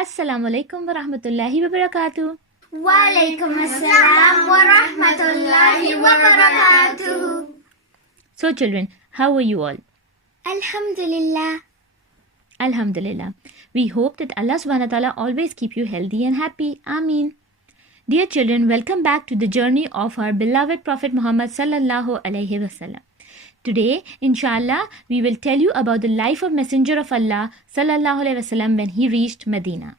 Assalamu alaikum wa rahmatullahi wa barakatuh. Walaikum assalam wa rahmatullahi wa barakatuh. So children, how are you all? Alhamdulillah. Alhamdulillah. We hope that Allah subhanahu wa ta'ala always keep you healthy and happy. Ameen. Dear children, welcome back to the journey of our beloved Prophet Muhammad sallallahu alaihi wasallam. Today, inshallah, we will tell you about the life of Messenger of Allah sallallahu alaihi wasallam when he reached Medina.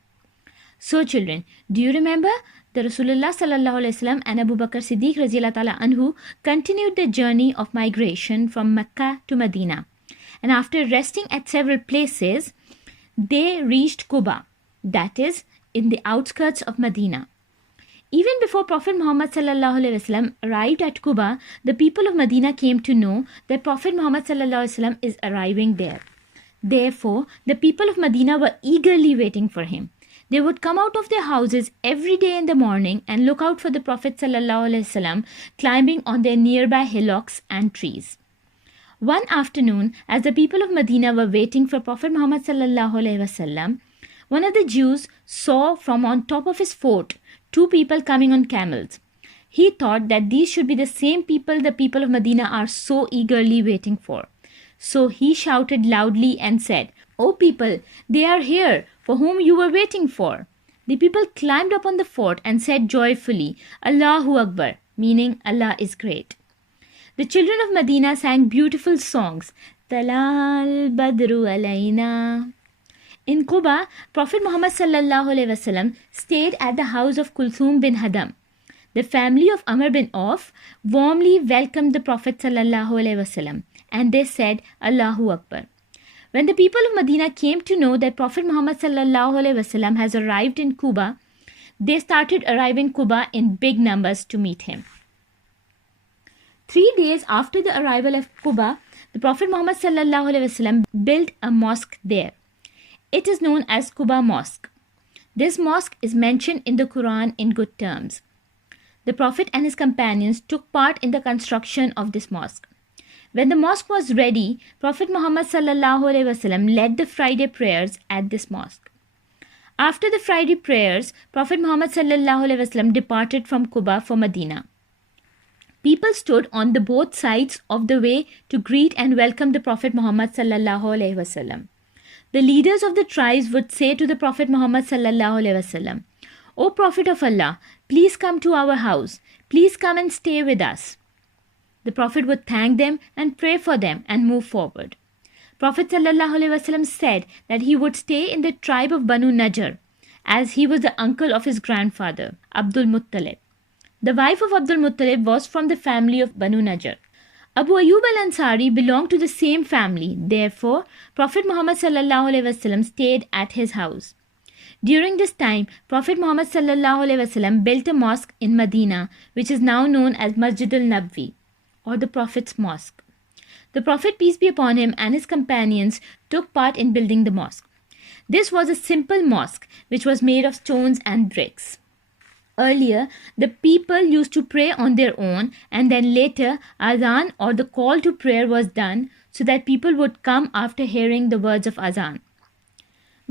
So children, do you remember the Rasulullah sallallahu alaihi wasallam and Abu Bakr Siddiq radhiyallahu ta'ala anhu continued the journey of migration from Mecca to Medina. And after resting at several places, they reached Quba, that is, in the outskirts of Medina. Even before Prophet Muhammad sallallahu alaihi wasallam arrived at Quba, the people of Medina came to know that Prophet Muhammad sallallahu alaihi wasallam is arriving there. Therefore, the people of Medina were eagerly waiting for him. They would come out of their houses every day in the morning and look out for the Prophet sallallahu alaihi wasallam climbing on their nearby hillocks and trees. One afternoon, as the people of Medina were waiting for Prophet Muhammad sallallahu alaihi wasallam, one of the Jews saw from on top of his fort two people coming on camels. He thought that these should be the same people the people of Medina are so eagerly waiting for. So he shouted loudly and said, "O people, they are here, for whom you were waiting for." The people climbed up on the fort and said joyfully, "Allahu Akbar," meaning Allah is great. The children of Medina sang beautiful songs, Talal Badru Alayna. In Quba, Prophet Muhammad sallallahu alaihi wasallam stayed at the house of Kulthum bin Hadam. The family of Amr bin Auf warmly welcomed the Prophet sallallahu alaihi wasallam, and they said, "Allahu Akbar." When the people of Medina came to know that Prophet Muhammad sallallahu alaihi wasallam has arrived in Quba, they started arriving Quba in big numbers to meet him. 3 days after the arrival of Quba, the Prophet Muhammad sallallahu alaihi wasallam built a mosque there. It is known as Quba Mosque. This mosque is mentioned in the Quran in good terms. The Prophet and his companions took part in the construction of this mosque. When the mosque was ready, Prophet Muhammad sallallahu alaihi wasallam led the Friday prayers at this mosque. After the Friday prayers, Prophet Muhammad sallallahu alaihi wasallam departed from Quba for Medina. People stood on the both sides of the way to greet and welcome the Prophet Muhammad sallallahu alaihi wasallam. The leaders of the tribes would say to the Prophet Muhammad sallallahu alaihi wasallam, "O Prophet of Allah, please come to our house. Please come and stay with us." The Prophet would thank them and pray for them and move forward. Prophet sallallahu alaihi wasallam said that he would stay in the tribe of Banu Najjar, as he was the uncle of his grandfather, Abdul Muttalib. The wife of Abdul Muttalib was from the family of Banu Najjar. Abu Ayyub al-Ansari belonged to the same family. Therefore, Prophet Muhammad sallallahu alaihi wasallam stayed at his house. During this time, Prophet Muhammad sallallahu alaihi wasallam built a mosque in Medina, which is now known as Masjid al-Nabwi, or the Prophet's Mosque. The Prophet, peace be upon him, and his companions took part in building the mosque. This was a simple mosque, which was made of stones and bricks. Earlier, the people used to pray on their own, and then later, Azan or the call to prayer was done so that people would come after hearing the words of Azan.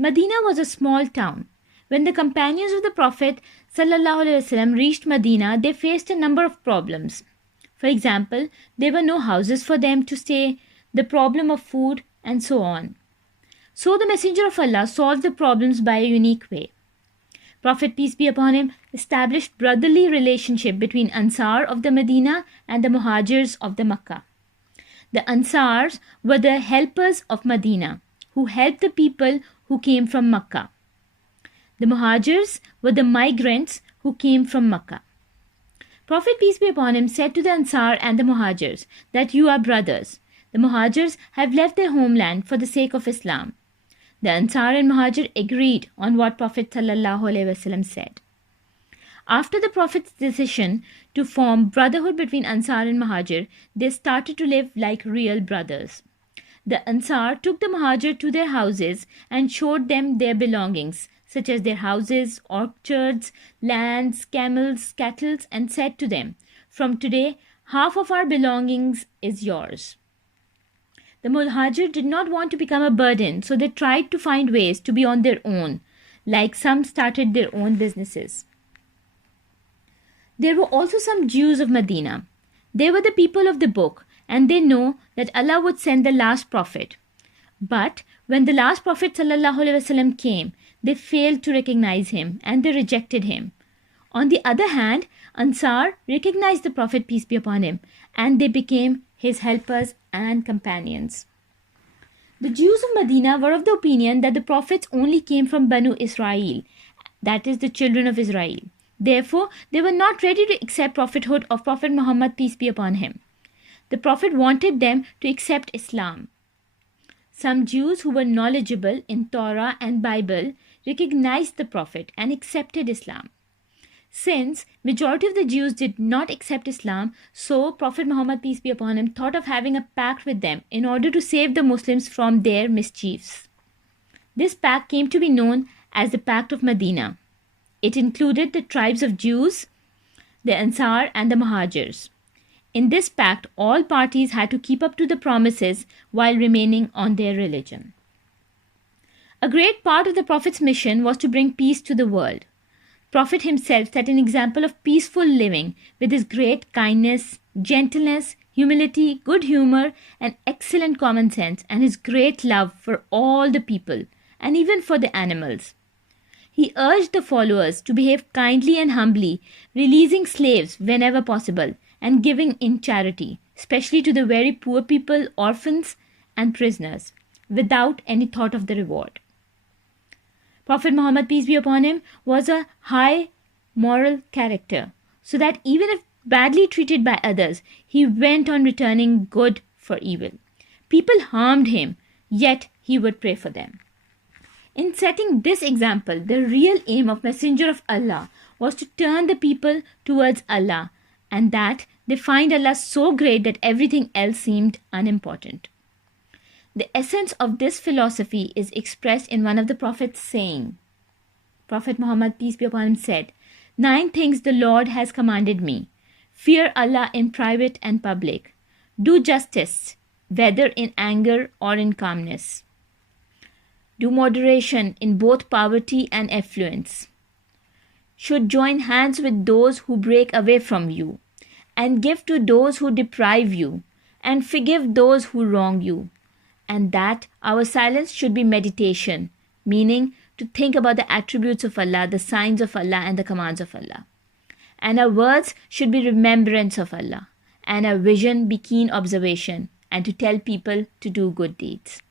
Medina was a small town. When the companions of the Prophet ﷺ reached Medina, they faced a number of problems. For example, there were no houses for them to stay, the problem of food, and so on. So the Messenger of Allah solved the problems by a unique way. Prophet, peace be upon him, established brotherly relationship between Ansar of the Medina and the Muhajirs of the Makkah. The Ansars were the helpers of Medina, who helped the people who came from Makkah. The Muhajirs were the migrants who came from Makkah. Prophet, peace be upon him, said to the Ansar and the Muhajirs that you are brothers. The Muhajirs have left their homeland for the sake of Islam. The Ansar and Muhajir agreed on what Prophet ﷺ said. After the Prophet's decision to form brotherhood between Ansar and Muhajir, they started to live like real brothers. The Ansar took the Muhajir to their houses and showed them their belongings, such as their houses, orchards, lands, camels, cattle, and said to them, "From today, half of our belongings is yours." The Muhajir did not want to become a burden, so they tried to find ways to be on their own. like some started their own businesses. There were also some Jews of Medina. They were the people of the book, and they know that Allah would send the last prophet. But when the last prophet ﷺ came, they failed to recognize him and they rejected him. On the other hand, Ansar recognized the Prophet, peace be upon him, and they became his helpers and companions. The Jews of Medina were of the opinion that the prophets only came from Banu Israel, that is, the children of Israel. Therefore, they were not ready to accept prophethood of Prophet Muhammad, peace be upon him. The Prophet wanted them to accept Islam. Some Jews who were knowledgeable in Torah and Bible recognized the Prophet and accepted Islam. Since majority of the Jews did not accept Islam, so Prophet Muhammad, peace be upon him, thought of having a pact with them in order to save the Muslims from their mischiefs. This pact came to be known as the Pact of Medina. It included the tribes of Jews, the Ansar and the Muhajirs. In this pact, all parties had to keep up to the promises while remaining on their religion. A great part of the Prophet's mission was to bring peace to the world. Prophet himself set an example of peaceful living with his great kindness, gentleness, humility, good humor, and excellent common sense, and his great love for all the people, and even for the animals. He urged the followers to behave kindly and humbly, releasing slaves whenever possible, and giving in charity, especially to the very poor people, orphans, and prisoners, without any thought of the reward. Prophet Muhammad, peace be upon him, was a high moral character, so that even if badly treated by others, he went on returning good for evil. People harmed him, yet he would pray for them. In setting this example, the real aim of Messenger of Allah was to turn the people towards Allah, and that they find Allah so great that everything else seemed unimportant. The essence of this philosophy is expressed in one of the Prophet's saying. Prophet Muhammad, peace be upon him, said, 9 things the Lord has commanded me. Fear Allah in private and public. Do justice, whether in anger or in calmness. Do moderation in both poverty and affluence. Should join hands with those who break away from you, and give to those who deprive you, and forgive those who wrong you. And that our silence should be meditation, meaning to think about the attributes of Allah, the signs of Allah, and the commands of Allah. And our words should be remembrance of Allah, and our vision be keen observation, and to tell people to do good deeds.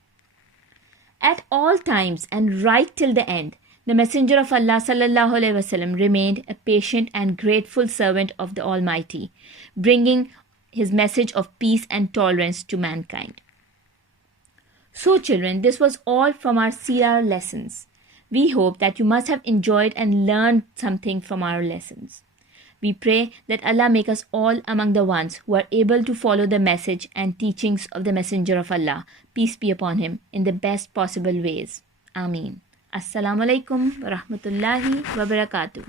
At all times and right till the end, the Messenger of Allah ﷺ remained a patient and grateful servant of the Almighty, bringing his message of peace and tolerance to mankind. So children, this was all from our Seerah lessons. We hope that you must have enjoyed and learned something from our lessons. We pray that Allah make us all among the ones who are able to follow the message and teachings of the Messenger of Allah, peace be upon him, in the best possible ways. Ameen. Assalamu alaikum wa rahmatullahi wa barakatuh.